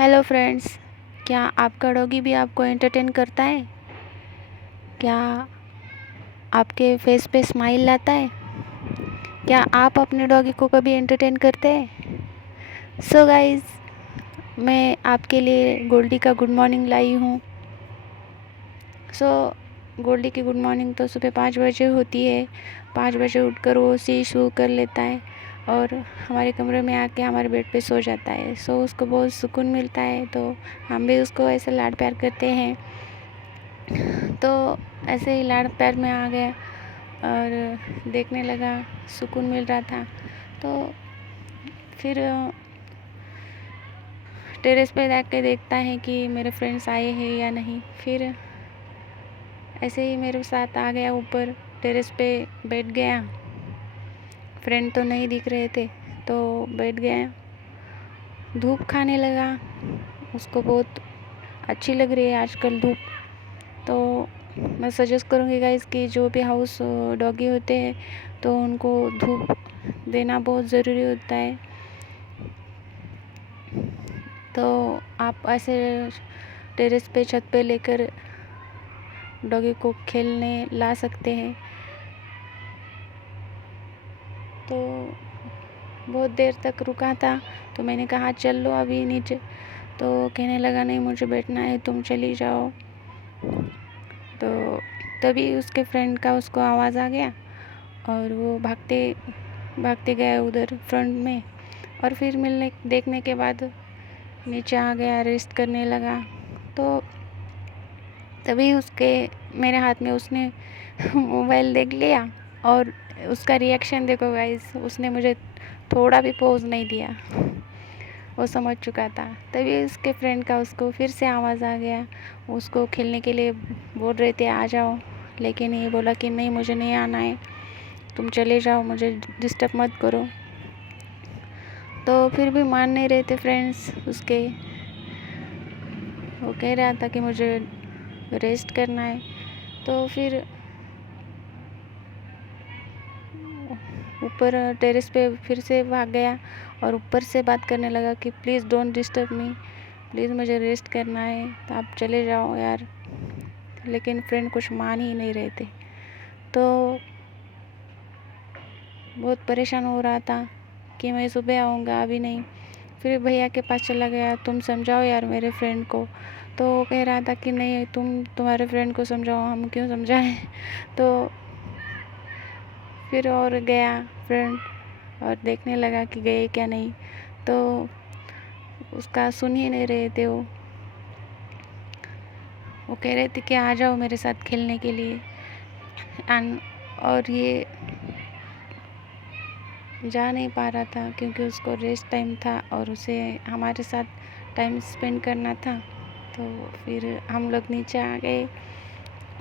Hello friends, क्या आपका doggy भी आपको एंटरटेन करता है? क्या आपके फेस पे स्माइल लाता है? क्या आप अपने डॉगी को कभी एंटरटेन करते हैं? सो गाइस, मैं आपके लिए गोल्डी का गुड मॉर्निंग लाई हूँ। गोल्डी की गुड मॉर्निंग तो सुबह 5 बजे होती है। 5 बजे उठकर वो सी शू कर लेता है और हमारे कमरे में आके हमारे बेड पे सो जाता है। उसको बहुत सुकून मिलता है, तो हम भी उसको ऐसे लाड प्यार करते हैं। तो ऐसे ही लाड प्यार में आ गया और देखने लगा, सुकून मिल रहा था। तो फिर टेरेस पे जाके देखता है कि मेरे फ्रेंड्स आए हैं या नहीं। फिर ऐसे ही मेरे साथ आ गया, ऊपर टेरेस पे बैठ गया। फ्रेंड तो नहीं दिख रहे थे तो बैठ गया, धूप खाने लगा। उसको बहुत अच्छी लग रही है आजकल धूप। तो मैं सजेस्ट करूँगी गाइस कि जो भी हाउस डॉगी होते हैं तो उनको धूप देना बहुत ज़रूरी होता है। तो आप ऐसे टेरेस पे छत पे लेकर डॉगी को खेलने ला सकते हैं। तो बहुत देर तक रुका था, तो मैंने कहा चल लो अभी नीचे। तो कहने लगा नहीं, मुझे बैठना है, तुम चली जाओ। तो तभी उसके फ्रेंड का उसको आवाज़ आ गया और वो भागते भागते गया उधर फ्रंट में। और फिर मिलने देखने के बाद नीचे आ गया, रेस्ट करने लगा। तो तभी उसके मेरे हाथ में उसने मोबाइल देख लिया और उसका रिएक्शन देखो गाइस, उसने मुझे थोड़ा भी पोज नहीं दिया। वो समझ चुका था। तभी उसके फ्रेंड का उसको फिर से आवाज़ आ गया। उसको खेलने के लिए बोल रहे थे आ जाओ, लेकिन ये बोला कि नहीं, मुझे नहीं आना है, तुम चले जाओ, मुझे डिस्टर्ब मत करो। तो फिर भी मान नहीं रहे थे फ्रेंड्स उसके। वो कह रहा था कि मुझे रेस्ट करना है। तो फिर ऊपर टेरेस पे फिर से भाग गया और ऊपर से बात करने लगा कि please don't disturb me, please मुझे रेस्ट करना है, तो आप चले जाओ यार। लेकिन फ्रेंड कुछ मान ही नहीं रहे थे। तो बहुत परेशान हो रहा था कि मैं सुबह आऊँगा, अभी नहीं। फिर भैया के पास चला गया, तुम समझाओ यार मेरे फ्रेंड को। तो वो कह रहा था कि नहीं, तुम्हारे फ्रेंड को समझाओ, हम क्यों समझाएं। तो फिर और गया फ्रेंड और देखने लगा कि गए क्या नहीं। तो उसका सुन ही नहीं रहे थे। वो कह रहे थे कि आ जाओ मेरे साथ खेलने के लिए। और ये जा नहीं पा रहा था क्योंकि उसको रेस्ट टाइम था और उसे हमारे साथ टाइम स्पेंड करना था। तो फिर हम लोग नीचे आ गए।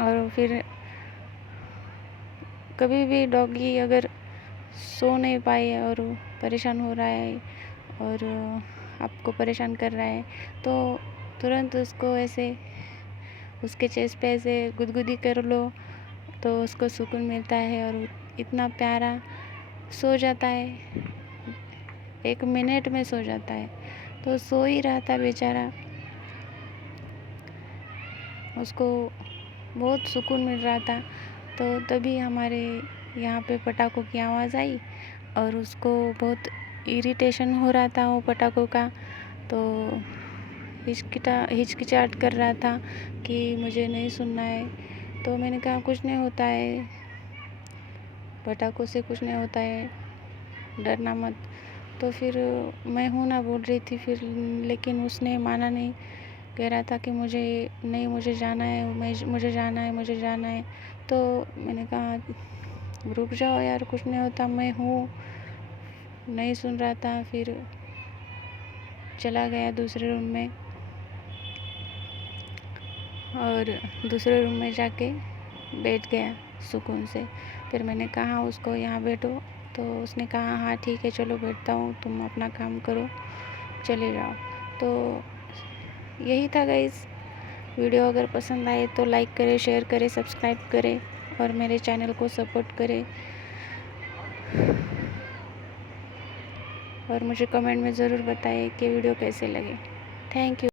और फिर कभी भी डॉगी अगर सो नहीं पाए और परेशान हो रहा है और आपको परेशान कर रहा है, तो तुरंत उसको ऐसे उसके चेस्ट पे ऐसे गुदगुदी कर लो, तो उसको सुकून मिलता है और इतना प्यारा सो जाता है। 1 मिनट में सो जाता है। तो सो ही रहा था बेचारा, उसको बहुत सुकून मिल रहा था। तो तभी हमारे यहाँ पे पटाखों की आवाज़ आई और उसको बहुत इरिटेशन हो रहा था वो पटाखों का। तो हिचकिचाहट कर रहा था कि मुझे नहीं सुनना है। तो मैंने कहा कुछ नहीं होता है, पटाखों से कुछ नहीं होता है, डरना मत। तो फिर मैं हूँ ना बोल रही थी फिर, लेकिन उसने माना नहीं। कह रहा था कि मुझे नहीं, मुझे जाना है, मुझे जाना है, मुझे जाना है। तो मैंने कहा रुक जाओ यार, कुछ नहीं होता, मैं हूँ। नहीं सुन रहा था। फिर चला गया दूसरे रूम में और दूसरे रूम में जाके बैठ गया सुकून से। फिर मैंने कहा उसको यहाँ बैठो, तो उसने कहा हाँ ठीक है चलो बैठता हूँ, तुम अपना काम करो, चले जाओ। तो यही था गाइस। वीडियो अगर पसंद आए तो लाइक करें, शेयर करें, सब्सक्राइब करें और मेरे चैनल को सपोर्ट करें। और मुझे कमेंट में ज़रूर बताएं कि वीडियो कैसे लगे। Thank you.